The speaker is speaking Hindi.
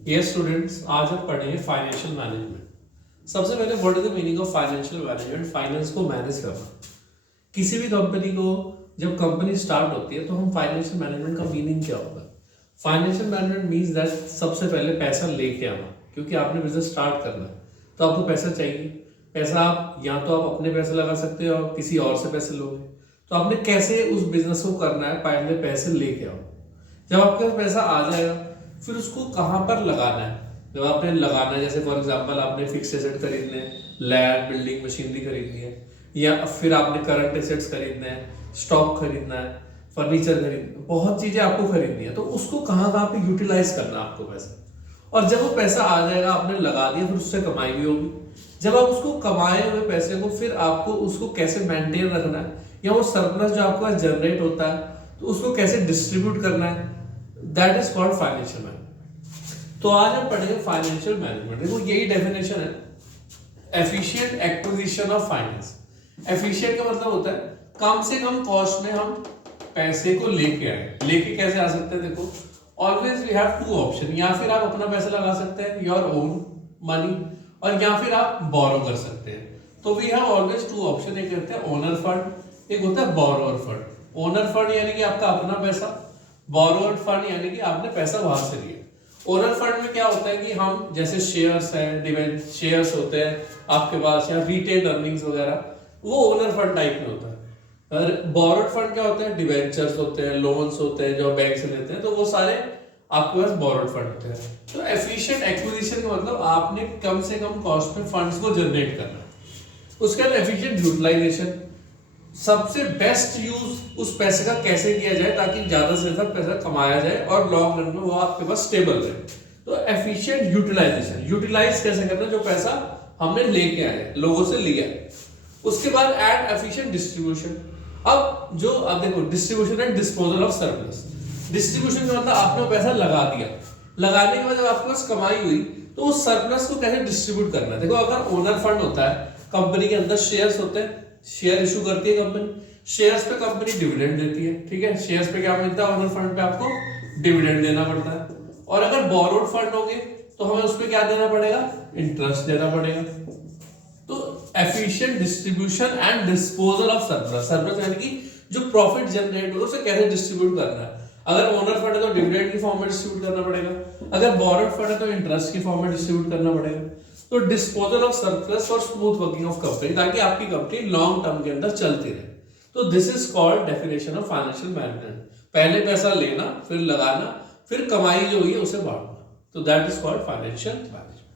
ये स्टूडेंट्स आज हम पढ़ेंगे फाइनेंशियल मैनेजमेंट। सबसे पहले what is the meaning of financial management? Finance को मैनेज करना। किसी भी कंपनी को जब कंपनी स्टार्ट होती है तो हम फाइनेंशियल मैनेजमेंट का मीनिंग क्या होगा? फाइनेंशियल मैनेजमेंट मीन्स दैट सबसे पहले पैसा लेके आना, क्योंकि आपने बिजनेस स्टार्ट करना है तो आपको पैसा चाहिए। पैसा आप या तो आप अपने पैसे लगा सकते हो और किसी और से पैसे लोगे, तो आपने कैसे उस बिजनेस को करना है, पहले पैसे लेके आओ। जब आपके पास पैसा आ जाएगा फिर उसको कहाँ पर लगाना है। जब आपने लगाना है, जैसे फॉर एग्जांपल आपने फिक्स एसेट खरीदने, लैंड बिल्डिंग मशीनरी खरीदनी है, या फिर आपने करंट एसेट्स खरीदने हैं, स्टॉक खरीदना है, फर्नीचर खरीदना, बहुत चीजें आपको खरीदनी है, तो उसको कहाँ कहाँ पे यूटिलाइज करना है आपको पैसा। और जब वो पैसा आ जाएगा, आपने लगा दिया, फिर उससे कमाई भी होगी। जब आप उसको कमाए हुए पैसे को फिर आपको उसको कैसे मेंटेन रखना है, या वो सरप्लस जो आपके पास जनरेट होता है तो उसको कैसे डिस्ट्रीब्यूट करना है, that is called financial management. तो आज हम पढ़ेंगे फाइनेंशियल मैनेजमेंट। देखो यही डेफिनेशन है, efficient acquisition of finance. Efficient का मतलब होता है कम से कम कॉस्ट में हम पैसे को लेके आए। लेके कैसे आ सकते हैं? देखो always we have two option, या फिर आप अपना पैसा लगा सकते हैं, योर ओन मनी, और या फिर आप बोरो कर सकते हैं। तो we have always two option. एक कहते हैं ओनर फंड, एक होता है बोरोअर फंड। ओनर फंड यानी कि आपका अपना पैसा, बोरोअर फंड यानी कि आपने पैसा बाहर से लिया। ओनर फंड में क्या होता है कि हम जैसे शेयर्स हैं, डिवेंचर शेयर्स होते हैं आपके पास, या रिटेन अर्निंग्स वगैरह, वो ओनर फंड टाइप में होता है। और बोरोड फंड क्या होते हैं? डिवेंचर्स होते हैं, लोन्स होते हैं जो बैंक से लेते हैं, तो वो सारे आपके पास बोरोड फंड होते हैं। तो एफिशिएंट एक्विजिशन का मतलब आपने कम से कम कॉस्ट में फंड्स को जनरेट करना है। उसके बाद एफिशिएंट यूटिलाइजेशन, सबसे बेस्ट यूज उस पैसे का कैसे किया जाए ताकि ज्यादा से ज्यादा पैसा कमाया जाए और लॉन्ग रन में वो आपके पास स्टेबल रहे। तो एफिशिएंट यूटिलाइजेशन, यूटिलाइज कैसे करना जो पैसा हमने लेके आए, लोगों से लिया। उसके बाद एड एफिशिएंट डिस्ट्रीब्यूशन। अब देखो distribution and disposal of surplus. Distribution का मतलब आपने पैसा लगा दिया, लगाने के बाद जब आपके पास कमाई हुई तो उस सरप्लस को कैसे डिस्ट्रीब्यूट करना है। देखो अगर ओनर फंड होता है, कंपनी के अंदर शेयर्स होते हैं, शेयर इशू करती है कंपनी, शेयर्स पे कंपनी डिविडेंड देती है, ठीक है। शेयर्स पे क्या मिलता है? ओनर फंड पे आपको डिविडेंड देना पड़ता है। और अगर बोरोड फंड होंगे तो हमें उस पे क्या देना पड़ेगा? इंटरेस्ट देना पड़ेगा। तो efficient distribution and disposal of surplus, surplus यानी कि जो प्रॉफिट जनरेट हो उसे कैसे डिस्ट्रीब्यूट करना है। अगर ओनर फंड है तो डिविडेंड की फॉर्म में डिस्ट्रीब्यूट करना पड़ेगा, अगर बोरोड फंड है तो इंटरेस्ट की फॉर्म में डिस्ट्रीब्यूट करना पड़ेगा। तो डिस्पोजल ऑफ सरप्लस और स्मूथ वर्किंग ऑफ कंपनी, ताकि आपकी कंपनी लॉन्ग टर्म के अंदर चलती रहे। तो this is called definition of financial management. पहले पैसा लेना, फिर लगाना, फिर कमाई जो हुई है उसे बांटना। तो that is called financial management.